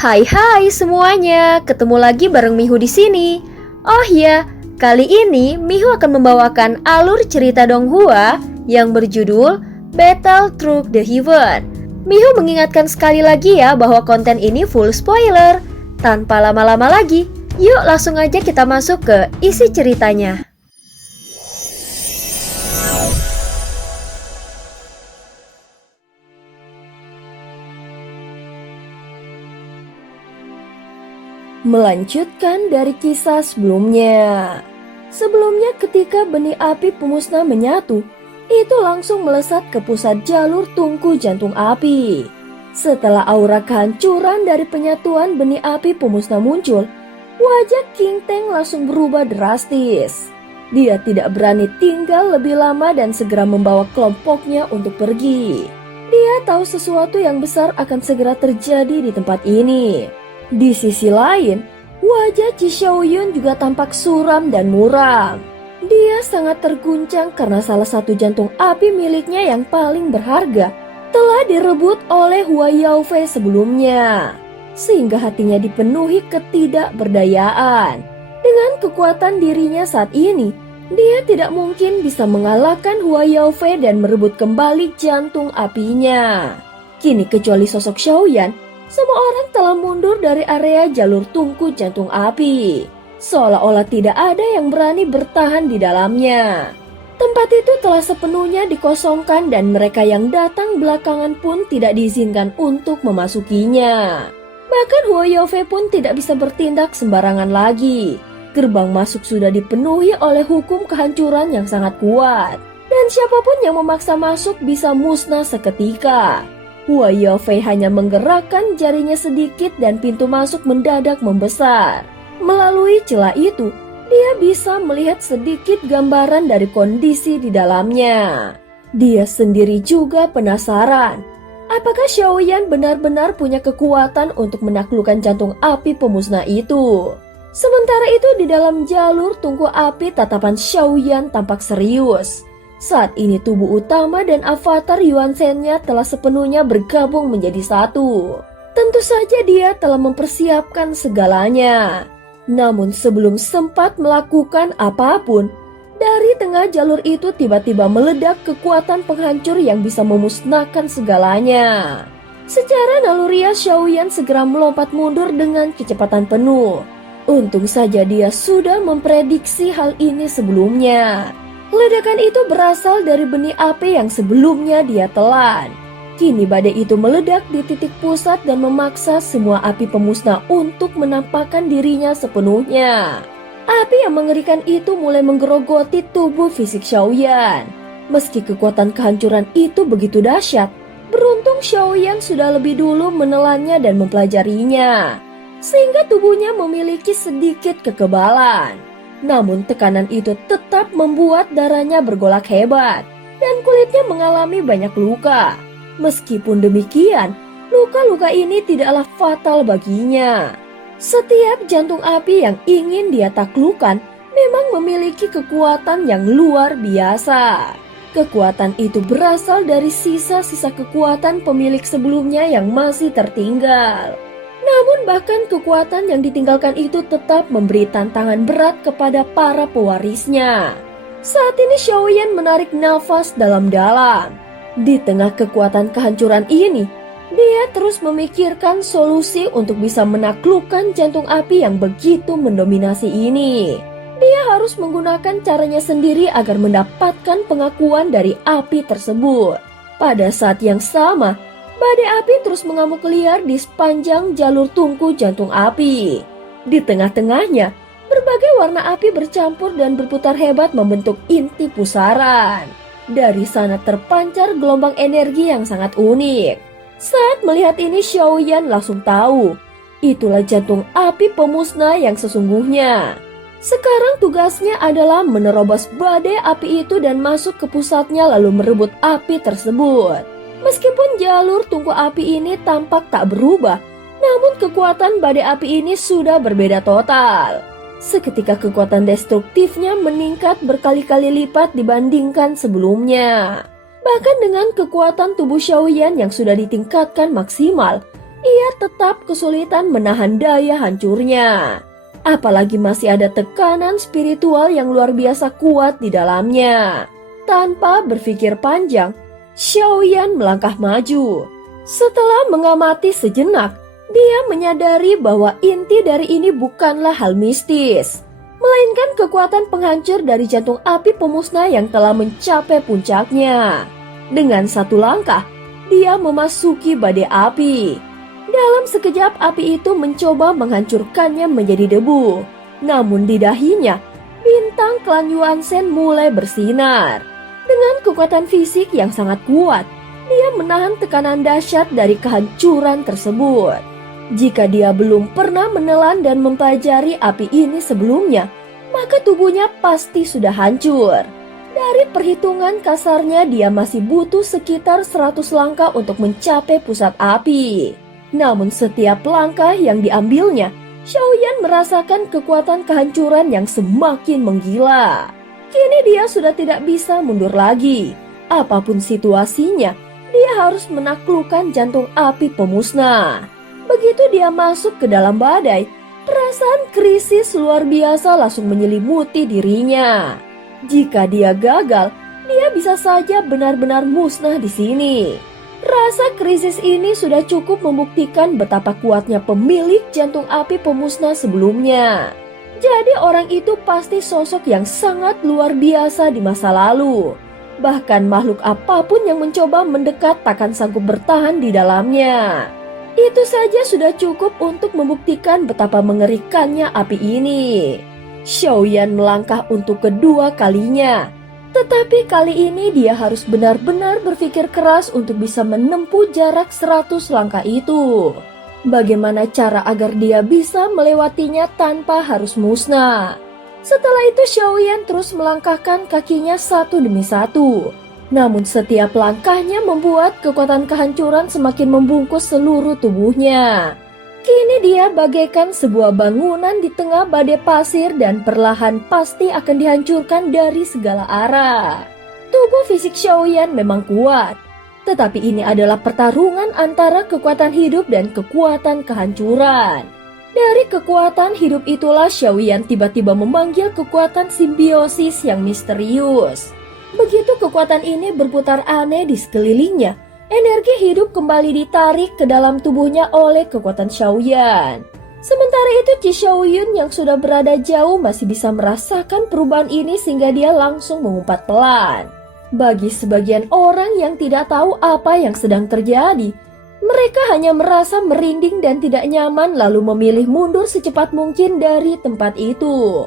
Hai semuanya, ketemu lagi bareng Mihu di sini. Oh ya, kali ini Mihu akan membawakan alur cerita Donghua yang berjudul Battle Through the Heaven. Mihu mengingatkan sekali lagi ya bahwa konten ini full spoiler. Tanpa lama-lama lagi, yuk langsung aja kita masuk ke isi ceritanya. Melanjutkan dari kisah sebelumnya. Sebelumnya ketika benih api pemusnah menyatu, itu langsung melesat ke pusat jalur tungku jantung api. Setelah aura kehancuran dari penyatuan benih api pemusnah muncul, wajah King Teng langsung berubah drastis. Dia tidak berani tinggal lebih lama dan segera membawa kelompoknya untuk pergi. Dia tahu sesuatu yang besar akan segera terjadi di tempat ini. Di sisi lain, wajah Chi Xiaoyun juga tampak suram dan muram. Dia sangat terguncang karena salah satu jantung api miliknya yang paling berharga telah direbut oleh Hua Yaofei sebelumnya. Sehingga hatinya dipenuhi ketidakberdayaan. Dengan kekuatan dirinya saat ini, dia tidak mungkin bisa mengalahkan Hua Yaofei dan merebut kembali jantung apinya. Kini kecuali sosok Xiaoyan, semua orang telah mundur dari area jalur tungku jantung api, seolah-olah tidak ada yang berani bertahan di dalamnya. Tempat itu telah sepenuhnya dikosongkan dan mereka yang datang belakangan pun tidak diizinkan untuk memasukinya. Bahkan Hua Yaofei pun tidak bisa bertindak sembarangan lagi. Gerbang masuk sudah dipenuhi oleh hukum kehancuran yang sangat kuat, dan siapapun yang memaksa masuk bisa musnah seketika. Hua Yaofei hanya menggerakkan jarinya sedikit dan pintu masuk mendadak membesar. Melalui celah itu, dia bisa melihat sedikit gambaran dari kondisi di dalamnya. Dia sendiri juga penasaran, apakah Xiaoyan benar-benar punya kekuatan untuk menaklukkan jantung api pemusnah itu. Sementara itu di dalam jalur tungku api tatapan Xiaoyan tampak serius. Saat ini tubuh utama dan avatar Yuan Shen-nya telah sepenuhnya bergabung menjadi satu. Tentu saja dia telah mempersiapkan segalanya. Namun sebelum sempat melakukan apapun, dari tengah jalur itu tiba-tiba meledak kekuatan penghancur yang bisa memusnahkan segalanya. Secara naluriah Xiaoyan segera melompat mundur dengan kecepatan penuh. Untung saja dia sudah memprediksi hal ini sebelumnya. Ledakan itu berasal dari benih api yang sebelumnya dia telan. Kini badai itu meledak di titik pusat dan memaksa semua api pemusnah untuk menampakkan dirinya sepenuhnya. Api yang mengerikan itu mulai menggerogoti tubuh fisik Xiaoyan. Meski kekuatan kehancuran itu begitu dahsyat, beruntung Xiaoyan sudah lebih dulu menelannya dan mempelajarinya, sehingga tubuhnya memiliki sedikit kekebalan. Namun tekanan itu tetap membuat darahnya bergolak hebat dan kulitnya mengalami banyak luka. Meskipun demikian, luka-luka ini tidaklah fatal baginya. Setiap jantung api yang ingin dia taklukkan memang memiliki kekuatan yang luar biasa. Kekuatan itu berasal dari sisa-sisa kekuatan pemilik sebelumnya yang masih tertinggal. Namun bahkan kekuatan yang ditinggalkan itu tetap memberi tantangan berat kepada para pewarisnya. Saat ini Xiaoyan menarik nafas dalam-dalam. Di tengah kekuatan kehancuran ini, dia terus memikirkan solusi untuk bisa menaklukkan jantung api yang begitu mendominasi ini. Dia harus menggunakan caranya sendiri agar mendapatkan pengakuan dari api tersebut. Pada saat yang sama, badai api terus mengamuk liar di sepanjang jalur tungku jantung api. Di tengah-tengahnya, berbagai warna api bercampur dan berputar hebat membentuk inti pusaran. Dari sana terpancar gelombang energi yang sangat unik. Saat melihat ini Xiaoyan langsung tahu, itulah jantung api pemusnah yang sesungguhnya. Sekarang tugasnya adalah menerobos badai api itu dan masuk ke pusatnya lalu merebut api tersebut. Meskipun jalur tungku api ini tampak tak berubah, namun kekuatan badai api ini sudah berbeda total. Seketika kekuatan destruktifnya meningkat berkali-kali lipat dibandingkan sebelumnya. Bahkan dengan kekuatan tubuh Xiaoyan yang sudah ditingkatkan maksimal, ia tetap kesulitan menahan daya hancurnya. Apalagi masih ada tekanan spiritual yang luar biasa kuat di dalamnya. Tanpa berpikir panjang, Xiaoyan melangkah maju. Setelah mengamati sejenak, dia menyadari bahwa inti dari ini bukanlah hal mistis, melainkan kekuatan penghancur dari jantung api pemusnah yang telah mencapai puncaknya. Dengan satu langkah, dia memasuki badai api. Dalam sekejap api itu mencoba menghancurkannya menjadi debu. Namun di dahinya, bintang klan Yuanzhen mulai bersinar. Dengan kekuatan fisik yang sangat kuat, dia menahan tekanan dahsyat dari kehancuran tersebut. Jika dia belum pernah menelan dan mempelajari api ini sebelumnya, maka tubuhnya pasti sudah hancur. Dari perhitungan kasarnya, dia masih butuh sekitar 100 langkah untuk mencapai pusat api. Namun setiap langkah yang diambilnya, Xiaoyan merasakan kekuatan kehancuran yang semakin menggila. Kini dia sudah tidak bisa mundur lagi. Apapun situasinya, dia harus menaklukkan jantung api pemusnah. Begitu dia masuk ke dalam badai, perasaan krisis luar biasa langsung menyelimuti dirinya. Jika dia gagal, dia bisa saja benar-benar musnah di sini. Rasa krisis ini sudah cukup membuktikan betapa kuatnya pemilik jantung api pemusnah sebelumnya. Jadi orang itu pasti sosok yang sangat luar biasa di masa lalu. Bahkan makhluk apapun yang mencoba mendekat takkan sanggup bertahan di dalamnya. Itu saja sudah cukup untuk membuktikan betapa mengerikannya api ini. Xiaoyan melangkah untuk kedua kalinya. Tetapi kali ini dia harus benar-benar berpikir keras untuk bisa menempuh jarak 100 langkah itu. Bagaimana cara agar dia bisa melewatinya tanpa harus musnah? Setelah itu Xiaoyan terus melangkahkan kakinya satu demi satu. Namun setiap langkahnya membuat kekuatan kehancuran semakin membungkus seluruh tubuhnya. Kini dia bagaikan sebuah bangunan di tengah badai pasir dan perlahan pasti akan dihancurkan dari segala arah. Tubuh fisik Xiaoyan memang kuat, tetapi ini adalah pertarungan antara kekuatan hidup dan kekuatan kehancuran. Dari kekuatan hidup itulah Xiaoyan tiba-tiba memanggil kekuatan simbiosis yang misterius. Begitu kekuatan ini berputar aneh di sekelilingnya, energi hidup kembali ditarik ke dalam tubuhnya oleh kekuatan Xiaoyan. Sementara itu Qi Xiaoyun yang sudah berada jauh masih bisa merasakan perubahan ini sehingga dia langsung mengumpat pelan. Bagi sebagian orang yang tidak tahu apa yang sedang terjadi, mereka hanya merasa merinding dan tidak nyaman lalu memilih mundur secepat mungkin dari tempat itu.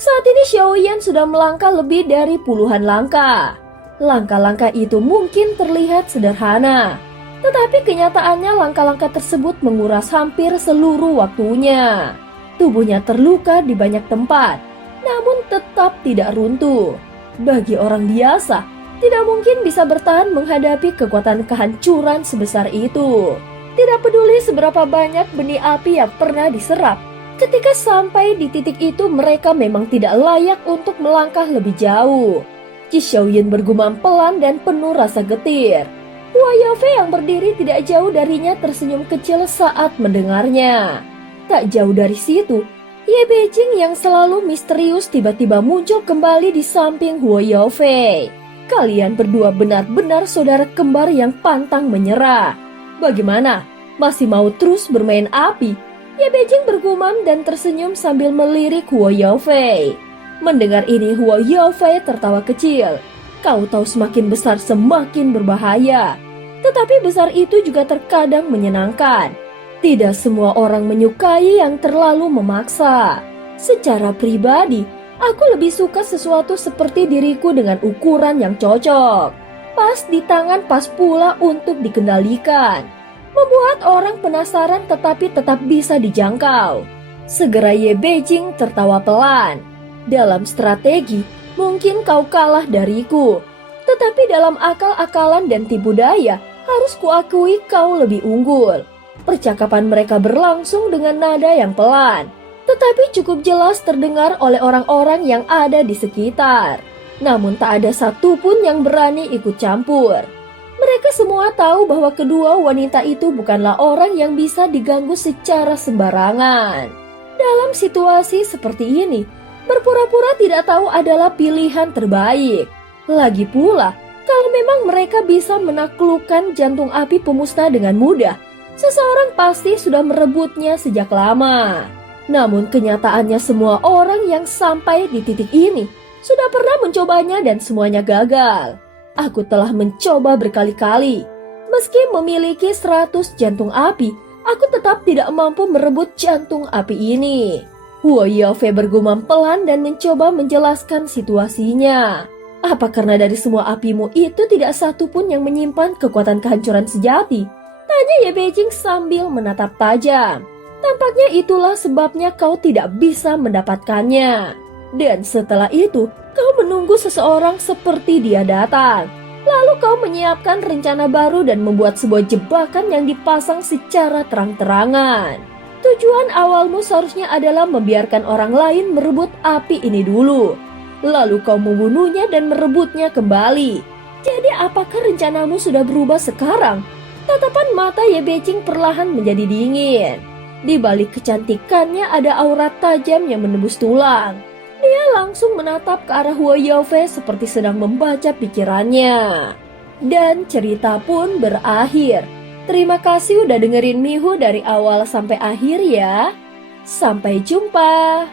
Saat ini Xiaoyan sudah melangkah lebih dari puluhan langkah. Langkah-langkah itu mungkin terlihat sederhana, tetapi kenyataannya langkah-langkah tersebut menguras hampir seluruh waktunya. Tubuhnya terluka di banyak tempat, namun tetap tidak runtuh. Bagi orang biasa, tidak mungkin bisa bertahan menghadapi kekuatan kehancuran sebesar itu. Tidak peduli seberapa banyak benih api yang pernah diserap, ketika sampai di titik itu mereka memang tidak layak untuk melangkah lebih jauh. Qi Xiaoyan bergumam pelan dan penuh rasa getir. Hua Yaofei yang berdiri tidak jauh darinya tersenyum kecil saat mendengarnya. Tak jauh dari situ, Ye Beijing yang selalu misterius tiba-tiba muncul kembali di samping Hua Yaofei. Kalian berdua benar-benar saudara kembar yang pantang menyerah. Bagaimana? Masih mau terus bermain api? Ye Beijing bergumam dan tersenyum sambil melirik Hua Yaofei. Mendengar ini Hua Yaofei tertawa kecil. Kau tahu semakin besar semakin berbahaya. Tetapi besar itu juga terkadang menyenangkan. Tidak semua orang menyukai yang terlalu memaksa. Secara pribadi, aku lebih suka sesuatu seperti diriku dengan ukuran yang cocok. Pas di tangan, pas pula untuk dikendalikan. Membuat orang penasaran tetapi tetap bisa dijangkau. Segera Ye Beijing tertawa pelan. Dalam strategi, mungkin kau kalah dariku. Tetapi dalam akal-akalan dan tipu daya, harus kuakui kau lebih unggul. Percakapan mereka berlangsung dengan nada yang pelan, tetapi cukup jelas terdengar oleh orang-orang yang ada di sekitar. Namun tak ada satupun yang berani ikut campur. Mereka semua tahu bahwa kedua wanita itu bukanlah orang yang bisa diganggu secara sembarangan. Dalam situasi seperti ini, berpura-pura tidak tahu adalah pilihan terbaik. Lagi pula, kalau memang mereka bisa menaklukkan jantung api pemusnah dengan mudah, seseorang pasti sudah merebutnya sejak lama. Namun kenyataannya semua orang yang sampai di titik ini sudah pernah mencobanya dan semuanya gagal. Aku telah mencoba berkali-kali. Meski memiliki 100 jantung api, aku tetap tidak mampu merebut jantung api ini. Huoyofe bergumam pelan dan mencoba menjelaskan situasinya. Apa karena dari semua apimu itu tidak satu pun yang menyimpan kekuatan kehancuran sejati? Tanya Ye Beijing sambil menatap tajam. Tampaknya itulah sebabnya kau tidak bisa mendapatkannya. Dan setelah itu, kau menunggu seseorang seperti dia datang. Lalu kau menyiapkan rencana baru dan membuat sebuah jebakan yang dipasang secara terang-terangan. Tujuan awalmu seharusnya adalah membiarkan orang lain merebut api ini dulu. Lalu kau membunuhnya dan merebutnya kembali. Jadi apakah rencanamu sudah berubah sekarang? Tatapan mata Ye Beijing perlahan menjadi dingin. Di balik kecantikannya ada aura tajam yang menembus tulang. Dia langsung menatap ke arah Huoyofe seperti sedang membaca pikirannya. Dan cerita pun berakhir. Terima kasih udah dengerin Mihu dari awal sampai akhir ya. Sampai jumpa.